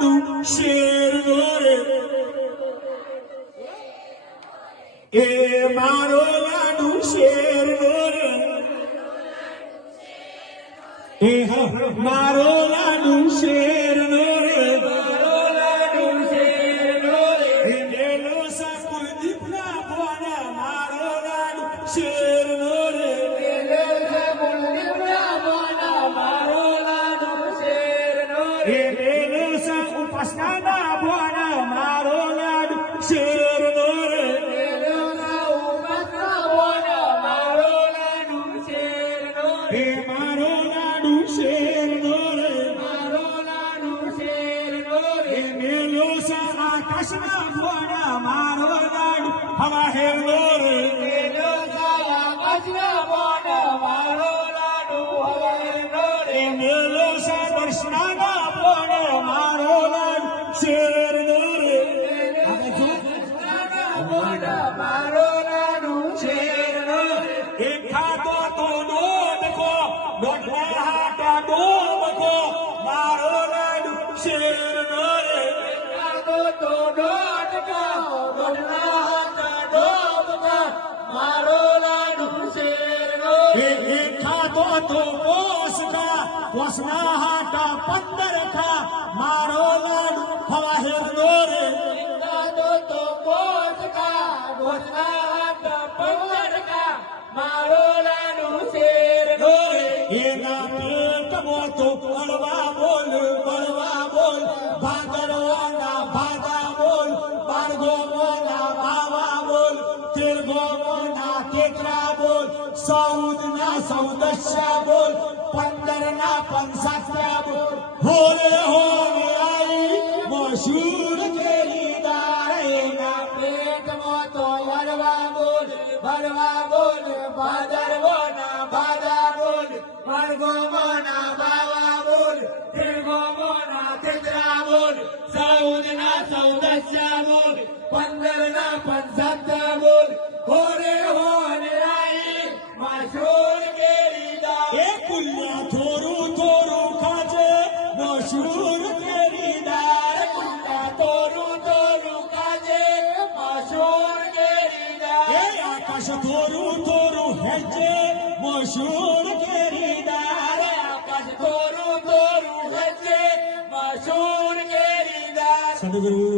લાડુ શેરનો રે એ મારો લાડુ શેરનો રે એ મારો લાડુ શેરનો રે મારો લાડુ શેરનો રે એ મેલો સાકુલદીપના ભોના મારો લાડુ શેરનો રે મેલો સાકુલદીપના ભોના મારો લાડુ શેરનો રે એ મેલો સાકુપાસના ભોના મારો લાડુ શેરનો રે મેલો સાકુપાસના ભોના મારો લાડુ શેરનો રે મારો લાડુ શેરનો રે મારો લાડુ શેરનો રે મેલો સા આકાશના ભોળા મારો લાડુ હવા હેરનો રે મેલો સા આકાશના ભોળા મારો લાડુ હવા હેરનો રે મેલો સા વર્ષના ભોળા મારો લાડુ શેરનો રે મારો લાડુ શેરનો રે એ ખાતો તો ડોડકો ડોડલા હાટા ડોબકો મારો લાડુ શેરનો રે ખાતો તો ડોડકો ડોડલા હાટા ડોબકો મારો લાડુ શેરનો રે એ ખાતો તો પોસકા પોસના હાટા 15 ખા મારો લાડુ હવા હેરનો રે ખાતો તો પોસકા પોસના હાટા 15 ખા મારો લાડુ શેરનો રે એના પેટમાં તો બળવા બોલ ભાદરવાના ભાદા બોલ બારગોમોના બાવા બોલ તેરગોમોના તેતરા બોલ 14ના 14 બોલ 15ના 15 બોલ હોલે હોલે આઈ મશહૂર કેરી દાર એના પેટમાં તો વરવા બોલ ભાદરવાના ભાદા બોલ બારગોમોના બાવા બોલ તેરગોમોના તેતરા બોલ 14ના 14 બોલ 15ના 15 બોલ હોરે હોરે આઈ મશહૂર કેરી દાર એ કુલ્લા થોરું થોરું ખાજે મશહૂર કેરી દાર કુલ્લા થોરું થોરું ખાજે મશહૂર કેરી દાર એ આકાશ થોરું થોરું હેજે મશહૂર કેરી દાર આકાશ થોરું થોરું હેજે મશહૂર કેરી દાર સદગુરુ